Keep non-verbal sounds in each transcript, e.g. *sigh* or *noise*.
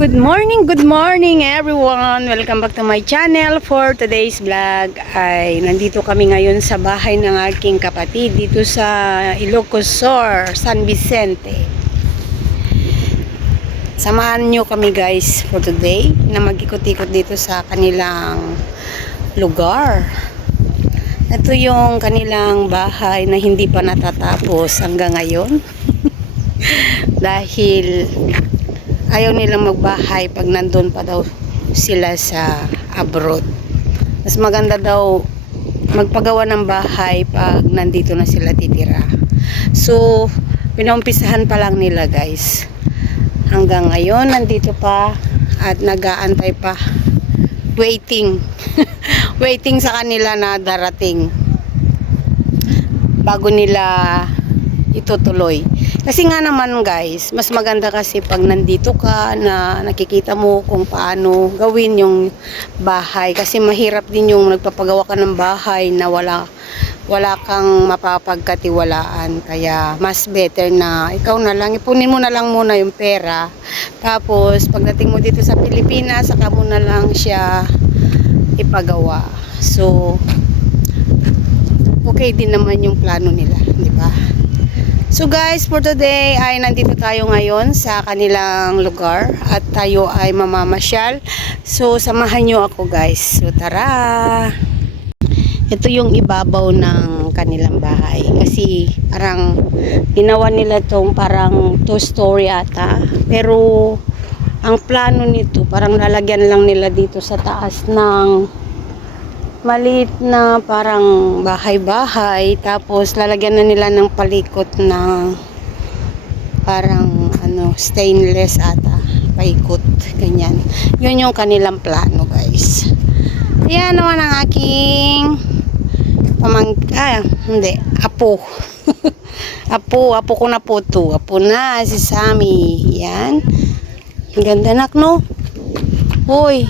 Good morning, good morning everyone! Welcome back to my channel. For today's vlog ay nandito kami ngayon sa bahay ng aking kapatid dito sa Ilocos Sur, San Vicente. Samahan nyo kami guys for today na mag-ikot-ikot dito sa kanilang lugar. Ito yung kanilang bahay na hindi pa natatapos hanggang ngayon. *laughs* Dahil ayaw nilang magbahay pag nandun pa daw sila sa abroad. Mas maganda daw magpagawa ng bahay pag nandito na sila titira. So, pinaumpisahan pa lang nila guys. Hanggang ngayon, nandito pa at nagaantay pa. Waiting. *laughs* Waiting sa kanila na darating. Bago nila itutuloy. Kasi nga naman guys, mas maganda kasi pag nandito ka na nakikita mo kung paano gawin yung bahay. Kasi mahirap din yung nagpapagawa ka ng bahay na wala wala kang mapapagkatiwalaan. Kaya mas better na ikaw na lang, ipunin mo na lang muna yung pera. Tapos pagdating mo dito sa Pilipinas, saka mo na lang siya ipagawa. So, okay din naman yung plano nila, di ba? So guys, for today ay nandito tayo ngayon sa kanilang lugar at tayo ay mamamasyal. So samahan nyo ako guys. So tara! Ito yung ibabaw ng kanilang bahay. Kasi parang ginawa nila tong parang two story ata. Pero ang plano nito parang lalagyan lang nila dito sa taas ng maliit na parang bahay-bahay tapos lalagyan na nila ng palikot na parang ano stainless ata paikot ganyan. Yun yung kanilang plano guys. Yan naman ang aking pamang ah hindi apo. *laughs* Apo apo ko na po to. Apo na si Sammy. Yan ang ganda nak no? Hoy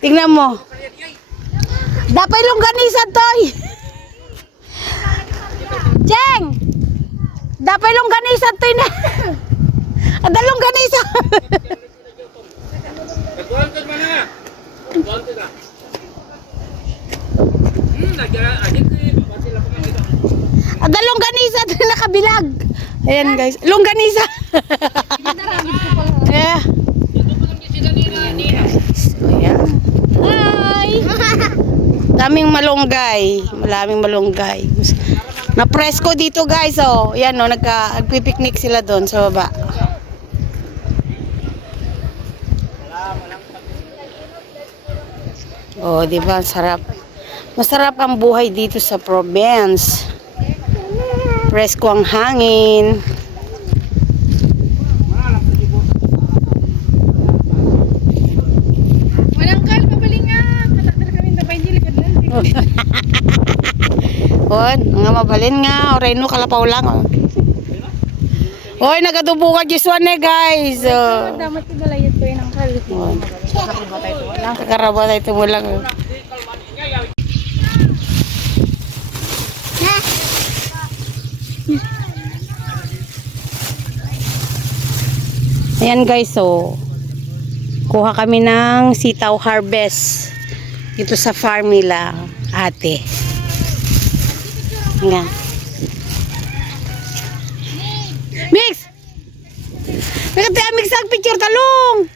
tingnan mo Dapat longganisa toy. Jeng. Dapat longganisa toy na. Ada longganisa. Ada longganisa toy nakabilag. Ayan guys, longganisa. *laughs* yeah. Ito pa lang sila nila. Nina. So, ayan. Daming malunggay. Maraming malunggay. Na presko dito guys oh. Yan oh, nagka nagpi-picnic sila doon sa baba. Oh, di ba? Sarap. Masarap ang buhay dito sa province. Presko ang hangin. Walang kal, pabaling nga. Katakdal kami na ba hindi likod lang. On, nga mabalin nga, oreno kalapaw lang oh. Hoy, nagadubo ka Giswan eh, guys. Oh. Damat ko galayot ko yun ang kal. Oh. Kakariba tayo ito. Mo lang. oh. Ayan guys, so kuha kami ng sitaw harvest dito sa farm nila, ate. Ayan. Mix! Nakati mix ang picture talong!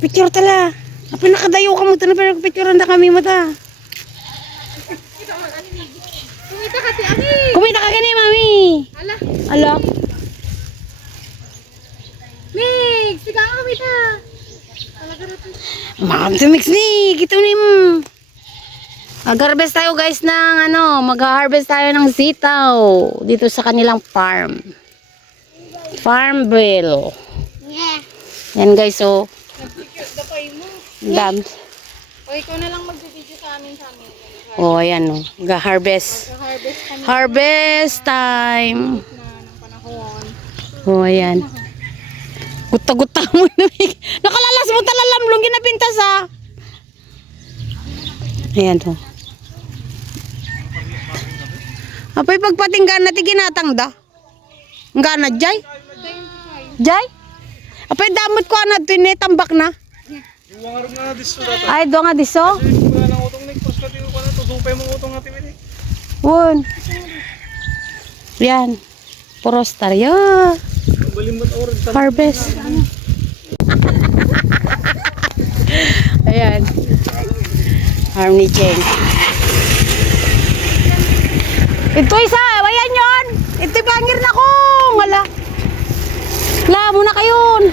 Picture tala. Apa nakadayo ka mo to na pero picture na kami mata. Kumita ka ti Ami. Kumita ka gani, mami. Ala. Ala. Mix. Sige ang kumita. Na to. Ma'am, mix ni. Kito ni mo. Mag-harvest tayo guys ng ano, mag-harvest tayo ng sitaw dito sa kanilang farm. Farmville. Yeah. Yan guys, so Dapay mo. dam. O ikaw na lang magbibideo sa amin sa amin. Oh, ayan oh. Ga-harvest. Sa-harvest kami Harvest time. panahon. Oh, ayan. Guta-guta *laughs* mo na. Nakalalas mo talalam lung ginapintas ah. Ayan to. Apay pagpatinggan na ti ginatang da. Nga na jay? Jay? Apay damot ko na din tambak na. Ay, do nga diso. Wala nang utong nik. Tapos kati ko na to. Supay mong utong natin ini. Won. Yan. Puros tayo. Balimot oras. Harvest. Ayan. Farm ni Jeng. Ito isa, ayan yon. Ito bangir na ko. Wala. La, muna kayon.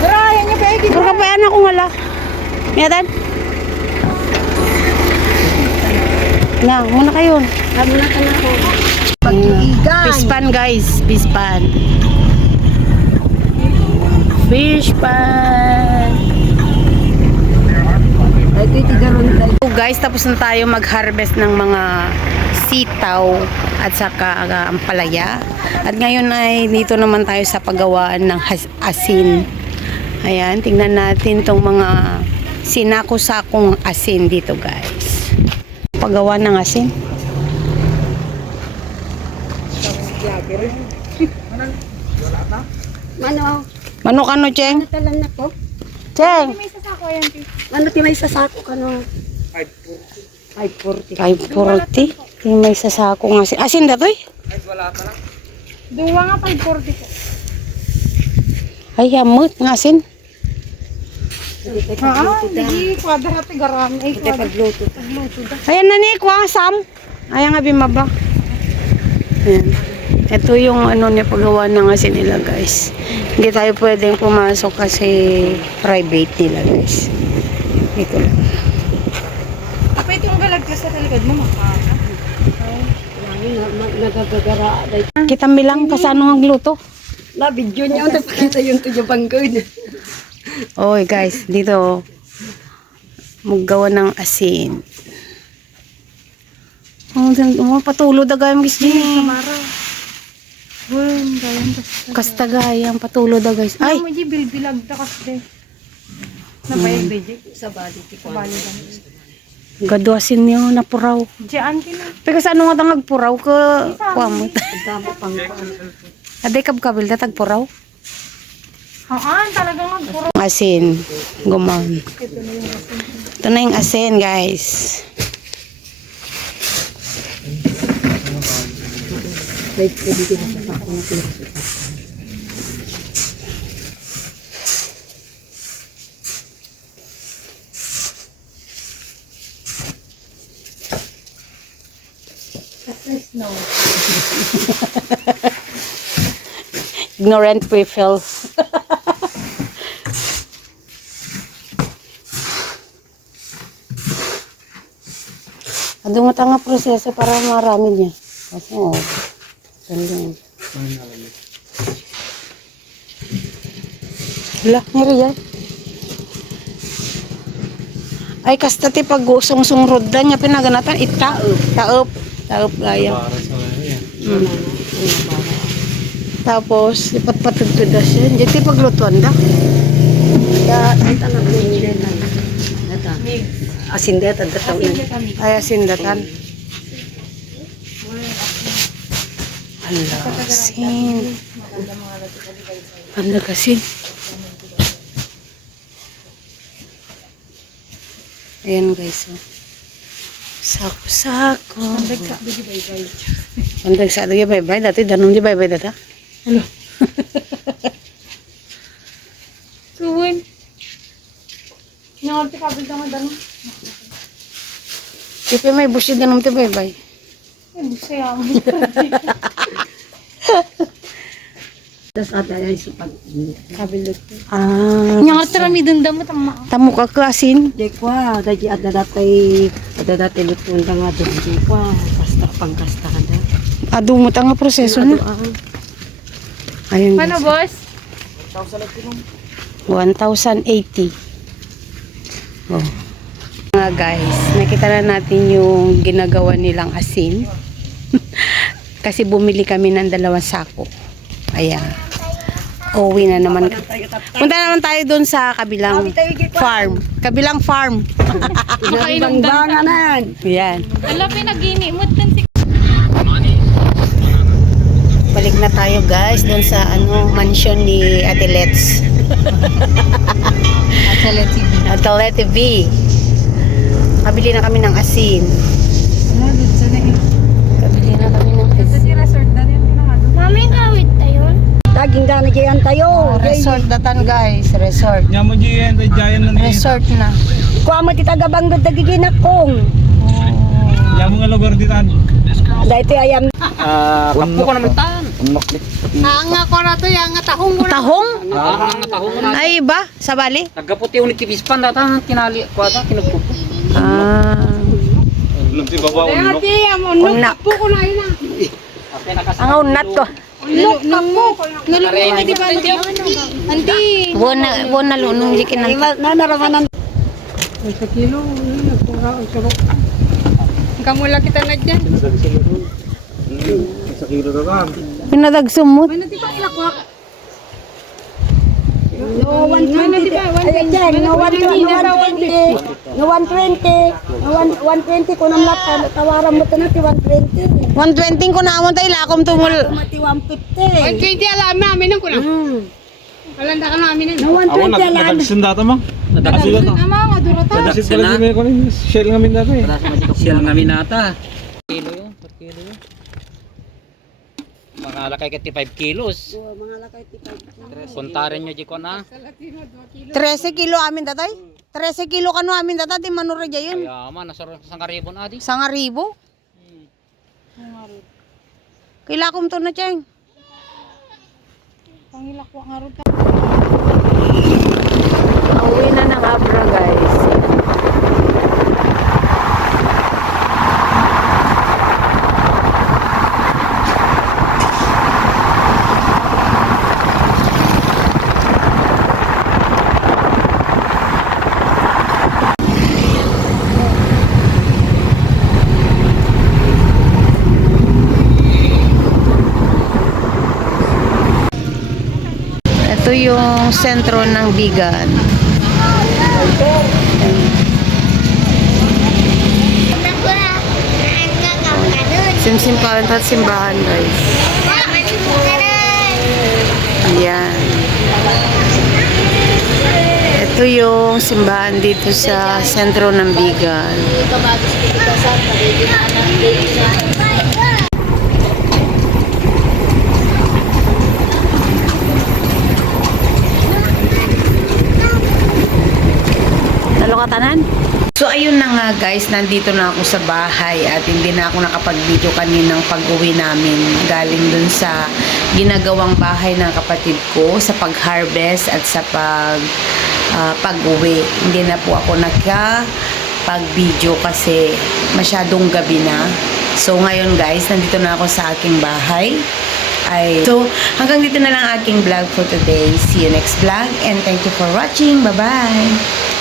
Tara, yan niya pwede. Puro kapayan ako wala. Ngatan? Na, muna kayon. Amo na ka na ko. Pag-iigan. Fish pan guys, fish pan. Fish pan. Ito tigaron tayo. Guys, tapos na tayo mag-harvest ng mga sitaw at saka uh, ampalaya. At ngayon ay dito naman tayo sa paggawaan ng asin. Ayan, tingnan natin tong mga sinako-sakong asin dito guys. Paggawa ng asin. Mano, Manok ano, Cheng? ano talan na ko? Cheng! May sasako yan, ti. Ano ti may sasako ka no? 540. 540. Yung may sasako ng asin. Asin na to eh. Ay, wala ka lang. Duwa nga 540 ko. Ay, hamot ng asin. Ah, hindi kwadrate garam. Ay, Ito pagluto. Pagluto da. Ayan na ni, kuha nga Sam. Ayan nga bimaba. Ayan. Ito yung ano niya paggawa ng asin nila guys. Hindi tayo pwedeng pumasok kasi private nila guys. Dito lang. Ka sa talikod mo, makaka. Nagagagara. Kita milang kasano ang luto. Na, video niya. Ano pakita yung tuyo banggod. Oy guys, dito maggawa ng asin. Oh, dan oh, patulo dagay guys din. Bun, gayang basta. Kasta gayang patulo da guys. Ay, Ay! Mo di bilbilag ta kasi. Nabayag beje sa bali ti ko. Bali lang. gado asin niyo na puraw. Diyan kina. Pero sa ano nga tangag puraw ka kuamot. Aday kab kabil da tag puraw. Haan, talagang nagpuro. Asin, gumam. Ito na yung asin guys. Wait, pwede ko na sa pinasukan. No. *laughs* Ignorant. Ado mo nga proseso para marami niya. Kasi oh. Galing. Wala, ngiri yan. Ay, kasta ti pag usong sungrod da niya pinaganatan, ita. Taop. Taop gaya. Yan. Mm. Tapos, ipatpatugtod na siya. Diyan ti paglutuan da. Ko niya na. Nata. Asin deta dataw na. Ay, asindatan. Ala, asin. Anda kasi. Ayan guys. Oh. Sako-sako. Pandag sa di bye-bye. Dati danong di bye-bye data. Tuwin. Nangarti ka bil tama dano. Tipe may busi danong ti bye-bye. Ay, busay ako. Tas ata ay supag kabilot. Ah. Nangarti rami dundam mo tama. Tamo ka ka asin. Di kwa, dagi ada datay ada datay lutun da nga doon di kwa, kasta pangkasta ka da. Ado mo proseso na. Ayun Paano boss? 1,080. Oh. Mga guys, nakita na natin yung ginagawa nilang asin. *laughs* Kasi bumili kami ng dalawang sako. Ayan. Uwi na naman. Punta naman tayo doon sa kabilang farm. Kabilang farm. *laughs* Makainom ka. Banganan. Ayan. Ala, pinag-ini mo din si... Balik na tayo guys doon sa ano mansion ni Ate Let's. *laughs* Ate Letty V. Kabili na kami ng asin. Kabili na kami ng asin. Mami, gawit tayo. Taging gana diyan tayo. Resort datan guys, resort. Nyaman dyan, tayo dyan lang dyan. Resort na. Kuha mo tita gabang gud dagigin akong. Nyaman nga lugar dito. Dahil ayam Ah, kapo ko naman tan. Anga ko na to, yang tahong ko Tahong? Ah, ang natahong na. Ay ba? Sa bali? Nagaputi ulit kibispan data tinali ko ata kinagpupo. Ah. Alam si baba, unok. Unak. Ang unat ko. Nalulungan di ba? Buwan na, buwan na lunong jikin na. nanaraman Sa kilo, nagpura ang surok. Kamula kita na dyan. Sa kilo na lang. Pinadagsumot. No 120. Ay dyan, no 120. No 120. No 120 ko nang lat tawaran mo to na ti 120. 120 ko na amon tayo lakom tumul. Mati 150. 120 alam namin ang kulang. Hmm. Alam ka namin ang No Ako, 120 alam. nagdagisin data mo. Nagdagisin data. Ama, madurata. Meko ni Shell nga min data eh. Siyang nga minata. Kilo yun, per kilo yun. Mga lakay ka 5 kilos. Mga lakay ti Puntarin nyo di ko na. 13 kilo amin tatay. 13 kilo kano amin tatay di manura yun. Kaya man, nasa sang karibon adi. Sanga ribo. Kilakom to na cheng. Pauwi na ng Abra guys. Ito yung sentro ng Bigan. Simsim pa at simbahan guys. Yan. Ito yung simbahan dito sa sentro ng Bigan. Nalokatanan? So ayun na nga guys, nandito na ako sa bahay at hindi na ako nakapag-video kaninang pag-uwi namin galing dun sa ginagawang bahay ng kapatid ko sa pag-harvest at sa pag ah, pag-uwi. Hindi na po ako nagka pag-video kasi masyadong gabi na. So ngayon guys, nandito na ako sa aking bahay. Ay, so hanggang dito na lang aking vlog for today. See you next vlog and thank you for watching. Bye-bye!